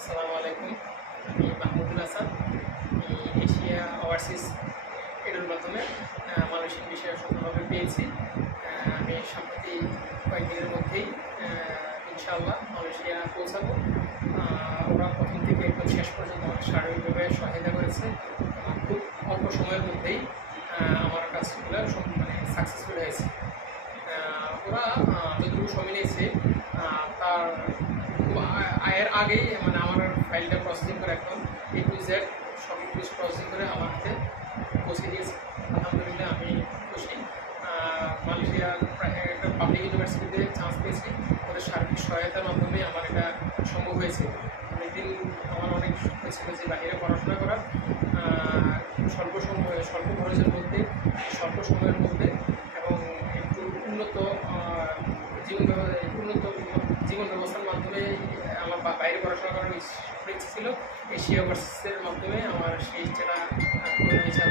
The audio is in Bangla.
আসসালামু আলাইকুম। আমি মাহমুদুল হাসান। আমি এশিয়া ওভারসিজ এডুর মাধ্যমে মালয়েশিয়ান বিষয়ে সফলভাবে পেয়েছি। আমি সম্প্রতি কয়েকদিনের মধ্যেই ইনশাআল্লাহ মালয়েশিয়া পৌঁছাবো। ওরা প্রথম থেকে একদম শেষ পর্যন্ত আমাকে শারীরিকভাবে সহায়তা করেছে এবং খুব অল্প সময়ের মধ্যেই আমার কাজগুলো সাকসেসফুল হয়েছে। ওরা যতটুকু সময় নিয়েছে তার খুব এর আগেই আমার ফাইলটা প্রসেসিং করে একদম A to Z সব কিছু প্রসেসিং করে আমার হাতে পৌঁছে দিয়েছে। আলহামদুলিল্লাহ আমি খুশি। মালয়েশিয়ার একটা পাবলিক ইউনিভার্সিটিতে চান্স পেয়েছি। ওদের সার্বিক সহায়তার মাধ্যমে আমার এটা সম্ভব হয়েছে। অনেকদিন আমার অনেক হয়েছিল যে বাইরে পড়াশোনা করার স্বল্প খরচের মধ্যে স্বল্প সময়ের মধ্যে এবং একটু উন্নত জীবন ব্যবস্থার মাধ্যমে আমার বাইরে পড়াশোনা করার ইচ্ছে ছিল। এশিয়া ওভারসিজের মাধ্যমে আমার সেই ইচ্ছাটা পূরণ হয়েছে।